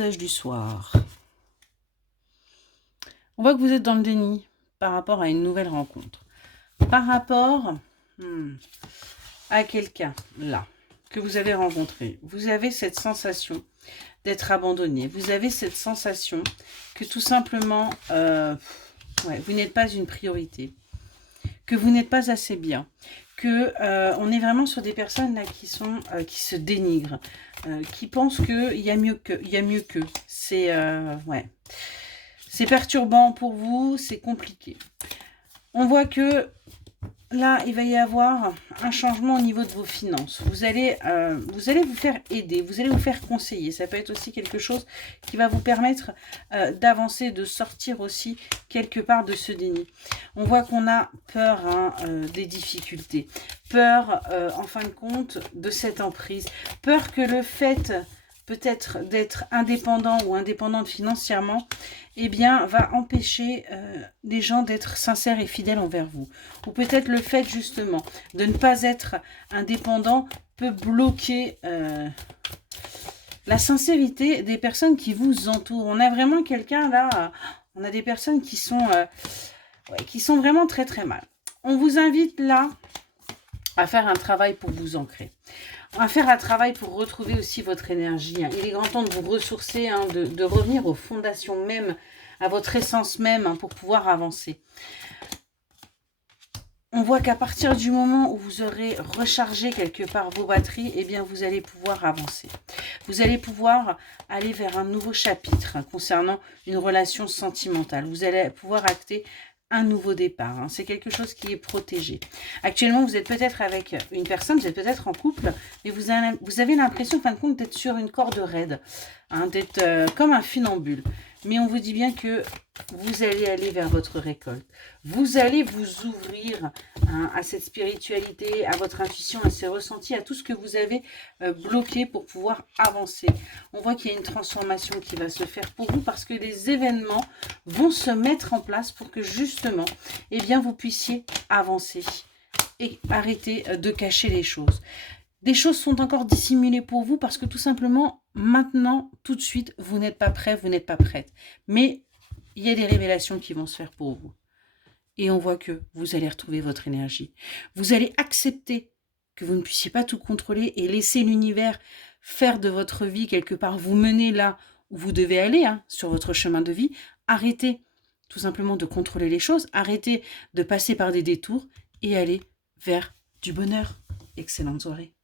message du soir. On voit que vous êtes dans le déni par rapport à une nouvelle rencontre. Par rapport à quelqu'un, là, que vous avez rencontré. Vous avez cette sensation d'être abandonné. Vous avez cette sensation que tout simplement, vous n'êtes pas une priorité. Que vous n'êtes pas assez bien. Que on est vraiment sur des personnes là qui se dénigrent, qui pensent qu'il y a mieux qu'eux. C'est c'est perturbant pour vous, c'est compliqué. On voit que là, il va y avoir un changement au niveau de vos finances. Vous allez vous faire aider, vous allez vous faire conseiller. Ça peut être aussi quelque chose qui va vous permettre d'avancer, de sortir aussi quelque part de ce déni. On voit qu'on a peur des difficultés, peur en fin de compte de cette emprise, peur que le fait peut-être d'être indépendant ou indépendante financièrement, eh bien, va empêcher les gens d'être sincères et fidèles envers vous. Ou peut-être le fait, justement, de ne pas être indépendant peut bloquer la sincérité des personnes qui vous entourent. On a vraiment quelqu'un, là, on a des personnes qui sont vraiment très, très mal. On vous invite, là, à faire un travail pour vous ancrer. À faire un travail pour retrouver aussi votre énergie. Il est grand temps de vous ressourcer, de revenir aux fondations même, à votre essence même, pour pouvoir avancer. On voit qu'à partir du moment où vous aurez rechargé quelque part vos batteries, eh bien vous allez pouvoir avancer. Vous allez pouvoir aller vers un nouveau chapitre concernant une relation sentimentale. Vous allez pouvoir acter un nouveau départ. C'est quelque chose qui est protégé. Actuellement, vous êtes peut-être avec une personne, vous êtes peut-être en couple, mais vous avez l'impression, en fin de compte, d'être sur une corde raide, d'être comme un funambule. Mais on vous dit bien que vous allez aller vers votre récolte. Vous allez vous ouvrir à cette spiritualité, à votre intuition, à ces ressentis, à tout ce que vous avez bloqué pour pouvoir avancer. On voit qu'il y a une transformation qui va se faire pour vous parce que les événements vont se mettre en place pour que justement, eh bien, vous puissiez avancer et arrêter de cacher les choses. Des choses sont encore dissimulées pour vous parce que tout simplement, maintenant, tout de suite, vous n'êtes pas prêt, vous n'êtes pas prête. Mais il y a des révélations qui vont se faire pour vous. Et on voit que vous allez retrouver votre énergie. Vous allez accepter que vous ne puissiez pas tout contrôler et laisser l'univers faire de votre vie quelque part, vous mener là où vous devez aller, sur votre chemin de vie. Arrêtez tout simplement de contrôler les choses, arrêtez de passer par des détours et aller vers du bonheur. Excellente soirée.